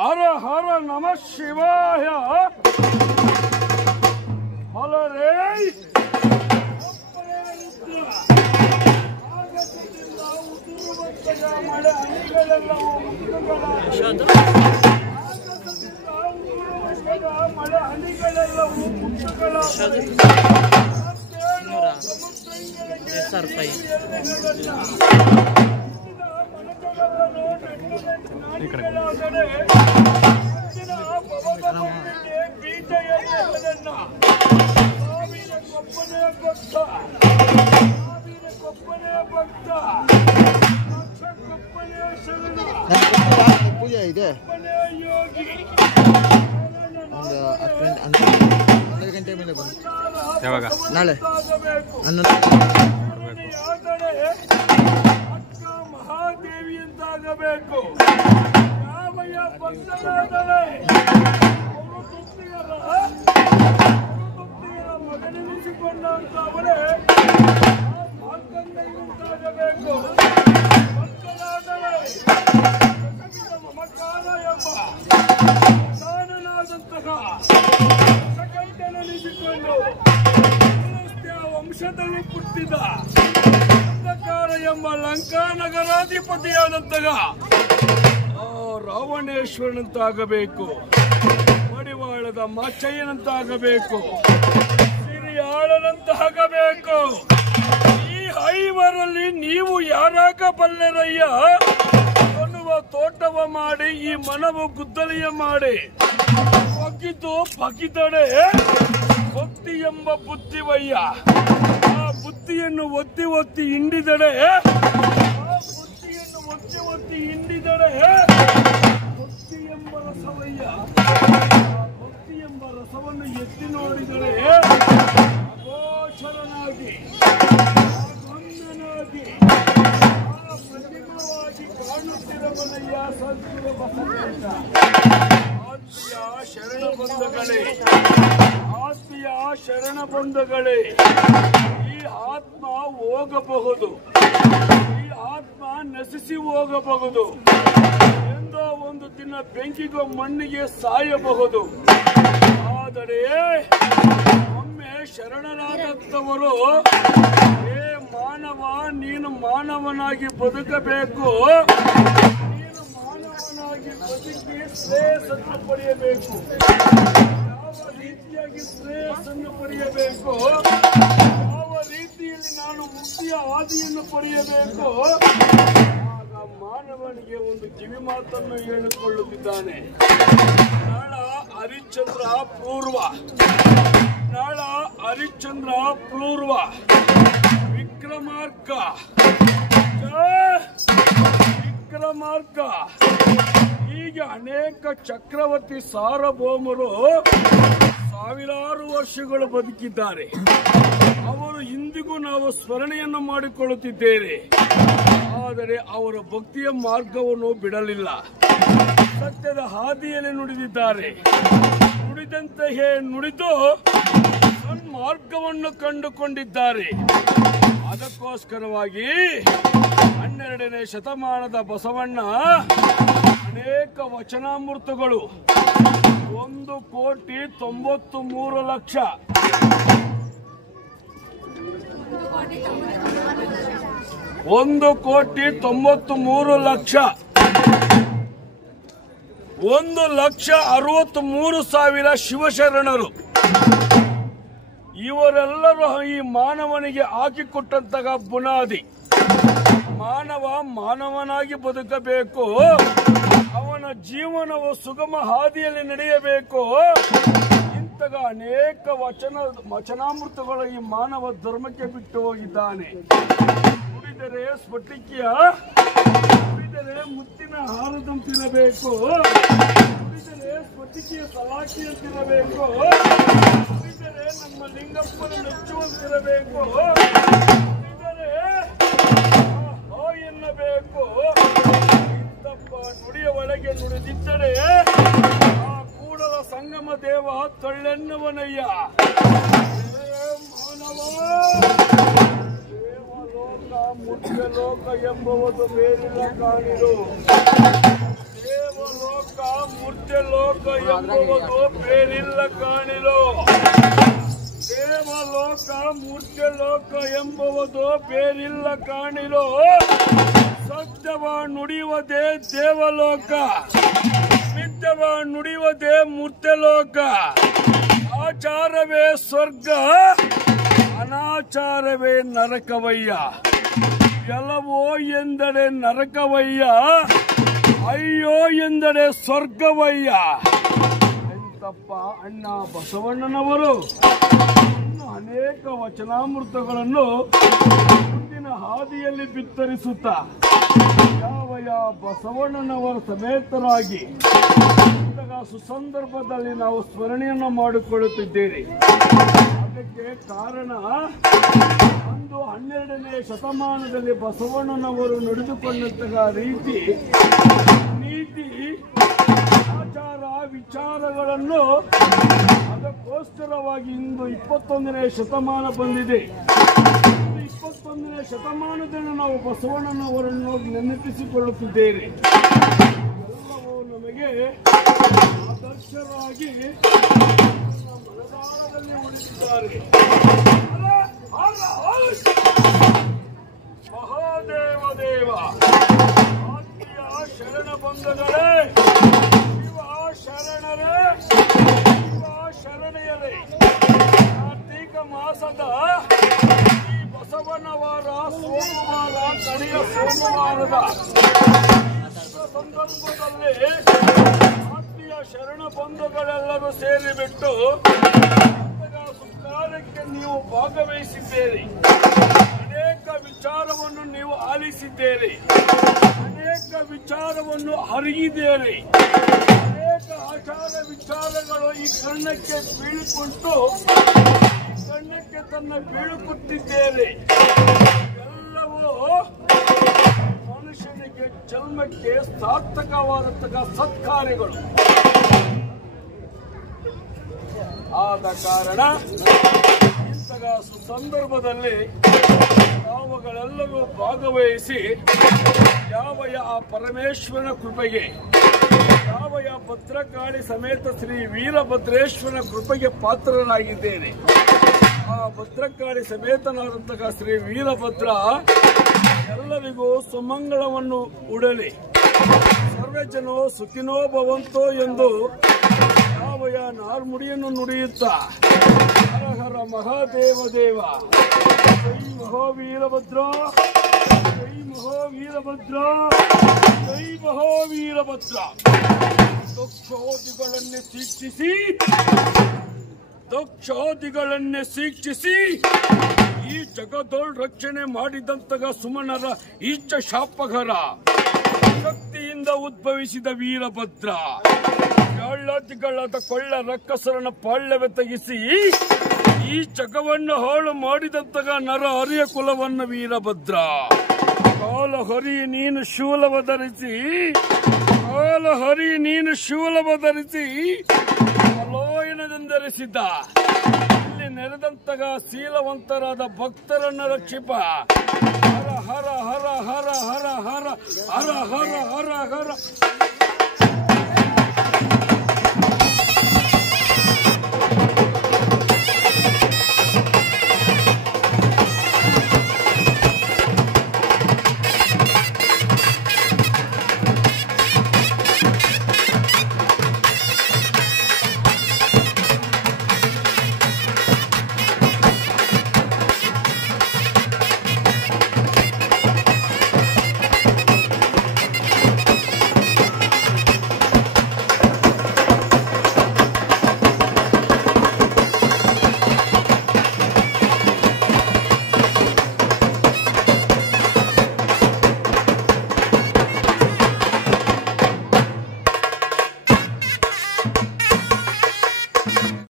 ಹರ ಹರ ನಮಃ ಶಿವಾಯ. ಹಲರೇ ಮಳೆ ಹನಿಗಳೆಲ್ಲವೂ ಮಳೆ ಹನಿಗಳೆಲ್ಲವೂ ಮುತ್ತುಗಳ ಪೂಜೆ ಇದೆ. ಒಂದು 12 ಗಂಟೆ ಮೇಲೆ ಬಂದು ಯಾವಾಗ ನಾಳೆ 11 ಮಹಾದೇವಿ ಅಂತಾಗಬೇಕು. ರಾಮಯ್ಯ ಭಕ್ತರಾದರೆ ಮಗನೆನಿಸಿಕೊಂಡಂತವರೇ ಉಂಟಾಗಬೇಕು. ಭಕ್ತರಾದರೆ ಮಮಕಾರ ಎಂಬ ಸಾನನಾದಂತಹ ಸಕಂಠನೆನಿಸಿಕೊಂಡು ವಂಶದಲ್ಲಿ ಹುಟ್ಟಿದ ಅಂಧಕಾರ ಎಂಬ ಲಂಕಾ ನಗರಾಧಿಪತಿಯಾದಂತಹ ರಾವಣೇಶ್ವರನಂತಾಗಬೇಕು. ಮಡಿವಾಳದ ಮಾಚಯ್ಯನಂತಾಗಬೇಕು. ಸಿರಿಯಾಳನಂತಾಗಬೇಕು. ಈ ಐವರಲ್ಲಿ ನೀವು ಯಾರಾಗಬಲ್ಲರಯ್ಯ ಅನ್ನುವ ತೋಟವ ಮಾಡಿ ಈ ಮನವು ಗುದ್ದಲಿಯ ಮಾಡಿ ಬಗ್ಗಿತು ಬಗ್ಗಿದಡೆ ಭಕ್ತಿ ಎಂಬ ಬುದ್ಧಿವಯ್ಯ. ಆ ಬುದ್ಧಿಯನ್ನು ಒತ್ತಿ ಒತ್ತಿ ಹಿಂಡಿದಡೆ ಹಿಂಡಿದಡೆ ಭಕ್ತಿ ಎಂಬ ರಸವಯ್ಯ. ಭಕ್ತಿ ಎಂಬ ರಸವನ್ನು ಎತ್ತಿ ನೋಡಿದರೆ ಅಗೋಚರನಾಗಿ ಗಂಧನಾಗಿ ಪ್ರತಿಮವಾಗಿ ಕಾಣುತ್ತಿರಬಲ್ಲಯ್ಯ ಸದ್ಗುರು ಬಸವೇಶ. ಆತ್ಮೀಯ ಶರಣ ಬಂಧುಗಳೇ, ಆತ್ಮೀಯ ಶರಣ ಬಂಧುಗಳೇ, ಈ ಆತ್ಮ ಹೋಗಬಹುದು, ಈ ಆತ್ಮ ನಶಿಸಿ ಹೋಗಬಹುದು. ಎಂದೋ ಒಂದು ದಿನ ಬೆಂಕಿಗೋ ಮಣ್ಣಿಗೆ ಸಾಯಬಹುದು. ಆದರೆ ಒಮ್ಮೆ ಶರಣರಾದಂಥವರು ಹೇ ಮಾನವ, ನೀನು ಮಾನವನಾಗಿ ಬದುಕಬೇಕು, ನೀನು ಮಾನವನಾಗಿ ಬದುಕಿ ಶ್ರೇಯಸ್ಸನ್ನು ಪಡೆಯಬೇಕು. ಯಾವ ರೀತಿಯಾಗಿ ಶ್ರೇಯಸ್ಸನ್ನು ಪಡೆಯಬೇಕು, ಯಾವ ರೀತಿಯಲ್ಲಿ ನಾನು ಮುಕ್ತಿಯ ಹಾದಿಯನ್ನು ಪಡೆಯಬೇಕು, ಆಗ ಮಾನವನಿಗೆ ಒಂದು ಕಿವಿ ಮಾತನ್ನು ಹೇಳಿಕೊಳ್ಳುತ್ತಿದ್ದಾನೆ. ನಾಳ ಹರಿಶ್ಚಂದ್ರ ಪೂರ್ವ, ನಾಳ ಹರಿಶ್ಚಂದ್ರ ಪೂರ್ವ ವಿಕ್ರಮಾರ್ಕ, ವಿಕ್ರಮಾರ್ಕ. ಹೀಗೆ ಅನೇಕ ಚಕ್ರವರ್ತಿ ಸಾರ್ವಭೌಮರು ಸಾವಿರಾರು ವರ್ಷಗಳು ಬದುಕಿದ್ದಾರೆ. ಅವರು ಇಂದಿಗೂ ನಾವು ಸ್ಮರಣೆಯನ್ನು ಮಾಡಿಕೊಳ್ಳುತ್ತಿದ್ದೇವೆ. ಆದರೆ ಅವರ ಭಕ್ತಿಯ ಮಾರ್ಗವನ್ನು ಬಿಡಲಿಲ್ಲ. ಸತ್ಯದ ಹಾದಿಯಲ್ಲಿ ನುಡಿದಿದ್ದಾರೆ. ನುಡಿದಂತೆಯೇ ನುಡಿದು ಸನ್ಮಾರ್ಗವನ್ನು ಕಂಡುಕೊಂಡಿದ್ದಾರೆ. ಅದಕ್ಕೋಸ್ಕರವಾಗಿ 12ನೇ ಶತಮಾನದ ಬಸವಣ್ಣ ಅನೇಕ ವಚನಾಮೃತಗಳು 1,93,00,000 1,93,00,000 1,63,000 ಶಿವಶರಣರು ಇವರೆಲ್ಲರೂ ಈ ಮಾನವನಿಗೆ ಹಾಕಿಕೊಟ್ಟಂತಹ ಬುನಾದಿ. ಮಾನವ ಮಾನವನಾಗಿ ಬದುಕಬೇಕು, ಅವನ ಜೀವನವು ಸುಗಮ ಹಾದಿಯಲ್ಲಿ ನಡೆಯಬೇಕು. ಇಂತಹ ಅನೇಕ ವಚನಾಮೃತಗಳು ಈ ಮಾನವ ಧರ್ಮಕ್ಕೆ ಬಿಟ್ಟು ಹೋಗಿದ್ದಾನೆ. ನುಡಿದರೆ ಸ್ಫಟಿಕಿಯ, ನುಡಿದರೆ ಮುತ್ತಿನ ಹಾರದಂತಿರಬೇಕು, ನುಡಿದರೆ ಸ್ಫಟಿಕಿಯ ಸಲಾಖಿಯಂತಿರಬೇಕು, ನುಡಿದರೆ ನಮ್ಮ ಲಿಂಗಪ್ಪನ ಮೆಚ್ಚುವಂತಿರಬೇಕು, ನುಡಿದರೆ ಎನ್ನಬೇಕು. ಇಂತಪ್ಪ ನುಡಿಯ ಒಳಗೆ ನುಡಿದಿದ್ದರೆ ಆ ಕೂಡಲ ಸಂಗಮ ದೇವ ತೊಳ್ಳೆನ್ನುವನಯ್ಯ. ಮಾನವ ದೇವಲೋಕ ಮುಖ್ಯಲೋಕ ಎಂಬುವುದು ಬೇರಿಲ್ಲ ಕಾಣಿರು. ದೇವಲೋಕ ಎಂಬುವುದು ಬೇರಿಲ್ಲ ಕಾಣಿರೋ. ದೇವಲೋಕ ಮೂರ್ತಿಲೋಕ ಎಂಬುವುದು ಬೇರಿಲ್ಲ ಕಾಣಿರೋ. ಸತ್ಯವ ನುಡಿಯುವುದೇ ದೇವಲೋಕ, ಮಿಥ್ಯವ ನುಡಿಯುವುದೇ ಮೂರ್ತಿಲೋಕ. ಆಚಾರವೇ ಸ್ವರ್ಗ, ಅನಾಚಾರವೇ ನರಕವಯ್ಯ. ಎಲ್ಲವೋ ಎಂದರೆ ನರಕವಯ್ಯ, ಅಯ್ಯೋ ಎಂದರೆ ಸ್ವರ್ಗವಯ್ಯ. ಎಂತಪ್ಪ ಅಣ್ಣ ಬಸವಣ್ಣನವರು ಅನೇಕ ವಚನಾಮೃತಗಳನ್ನು ಮುಂದಿನ ಹಾದಿಯಲ್ಲಿ ಬಿತ್ತರಿಸುತ್ತಾ ಯಾವ ಬಸವಣ್ಣನವರ ಸಮೇತರಾಗಿ ಸುಸಂದರ್ಭದಲ್ಲಿ ನಾವು ಸ್ಮರಣೆಯನ್ನು ಮಾಡಿಕೊಳ್ಳುತ್ತಿದ್ದೇವೆ. ಅದಕ್ಕೆ ಕಾರಣ ಅಂದು 12ನೇ ಶತಮಾನದಲ್ಲಿ ಬಸವಣ್ಣನವರು ನಡೆದುಕೊಂಡಂತಹ ರೀತಿ, ನೀತಿ, ಆಚಾರ, ವಿಚಾರಗಳನ್ನು ಅದಕ್ಕೋಸ್ಕರವಾಗಿ ಇಂದು 21ನೇ ಶತಮಾನ ಬಂದಿದೆ. 21ನೇ ಶತಮಾನದಲ್ಲಿ ನಾವು ಬಸವಣ್ಣನವರನ್ನು ನೆನಪಿಸಿಕೊಳ್ಳುತ್ತಿದ್ದೇವೆ. ಎಲ್ಲವೂ ನಮಗೆ ಆದರ್ಶರಾಗಿ ಮನದಾಳದಲ್ಲಿ ಉಳಿದಿದ್ದಾರೆ. ಮಹಾದೇವ ದೇವ ಆತ್ಮೀಯ ಶರಣ ಬಂಧಗಳೇ, ಶಿವ ಶರಣರೇ, ಶಿವ ಶರಣೆಯರೇ, ಕಾರ್ತೀಕ ಮಾಸದ ಈ ಬಸವನವಾರ ಸೋಮವಾರ, ಕಡೆಯ ಸೋಮವಾರದ ಸಂದರ್ಭದಲ್ಲಿ ಆತ್ಮೀಯ ಶರಣ ಬಂಧುಗಳೆಲ್ಲರೂ ಸೇರಿಬಿಟ್ಟು ಸುಕಾರ್ಯಕ್ಕೆ ನೀವು ಭಾಗವಹಿಸಿದ್ದೀರಿ. ಅನೇಕ ವಿಚಾರವನ್ನು ನೀವು ಆಲಿಸಿದ್ದೀರಿ, ಅನೇಕ ವಿಚಾರವನ್ನು ಅರಿಯಿದ್ದೀರಿ. ಅನೇಕ ಆಚಾರ ವಿಚಾರಗಳು ಈ ಕಣ್ಣಕ್ಕೆ ಬೀಳಿಕೊಂಡು ಈ ಕಣ್ಣಕ್ಕೆ ತನ್ನ ಬೀಳುಕುತ್ತಿದ್ದೇವೆ. ಎಲ್ಲವೂ ಮನುಷ್ಯನಿಗೆ ಜನ್ಮಕ್ಕೆ ಸಾರ್ಥಕವಾದಂತಹ ಸತ್ಕಾರ್ಯಗಳು. ಆದ ಕಾರಣ ಇಂತಹ ಸುಸಂದರ್ಭದಲ್ಲಿ ನಾವುಗಳೆಲ್ಲರೂ ಭಾಗವಹಿಸಿ ಯಾವ ಆ ಪರಮೇಶ್ವರನ ಕೃಪೆಗೆ, ಯಾವ ಭದ್ರಕಾಳಿ ಸಮೇತ ಶ್ರೀ ವೀರಭದ್ರೇಶ್ವರನ ಕೃಪೆಗೆ ಪಾತ್ರರಾಗಿದ್ದೇನೆ. ಆ ಭದ್ರಕಾಳಿ ಸಮೇತನಾದಂತಹ ಶ್ರೀ ವೀರಭದ್ರ ಎಲ್ಲರಿಗೂ ಸುಮಂಗಳವನ್ನು ಉಡಲಿ, ಸರ್ವೇ ಜನೋ ಸುಖಿನೋ ಭವಂತೋ ಎಂದು ಯಾವ ನಾರ್ಮುಡಿಯನ್ನು ನುಡಿಯುತ್ತಾ ಹರ ಹರ ಮಹಾದೇವ ದೇವ, ಜೈ ಮಹಾವೀರಭದ್ರ, ಜೈ ಮಹಾವೀರಭದ್ರ, ಜೈ ಮಹಾವೀರಭದ್ರ. ದಕ್ಷಾದಿಗಳನ್ನೇ ಶಿಕ್ಷಿಸಿ ಈ ಜಗದೋಳ್ ರಕ್ಷಣೆ ಮಾಡಿದಂತಹ ಸುಮನರ ಈಚ ಶಾಪಘರ ಶಕ್ತಿಯಿಂದ ಉದ್ಭವಿಸಿದ ವೀರಭದ್ರ, ಗಳಾದ ಕೊಳ್ಳ ರಕ್ಕಸರನ ಪಾಳ್ಯವೇ ತೆಗಿಸಿ ಈ ಜಗವನ್ನು ಹಾಳು ಮಾಡಿದಂತಹ ನರ ಹರಿಯ ಕುಲವನ್ನು ವೀರಭದ್ರ. ಕಾಲ ಹರಿ ನೀನು ಶೂಲವ ಧರಿಸಿ, ಕಾಲ ಹರಿ ನೀನು ಶೂಲವ ಧರಿಸಿ ಅಲೋಯನದಿಂದರಿಸಿದ್ದ ಇಲ್ಲಿ ನೆರೆದಂತಹ ಶೀಲವಂತರಾದ ಭಕ್ತರನ್ನು ರಕ್ಷಿಪ. ಹರ ಹರ ಹರ ಹರ ಹರ ಹರ ಹರ ಹರ ಹರ ಹರ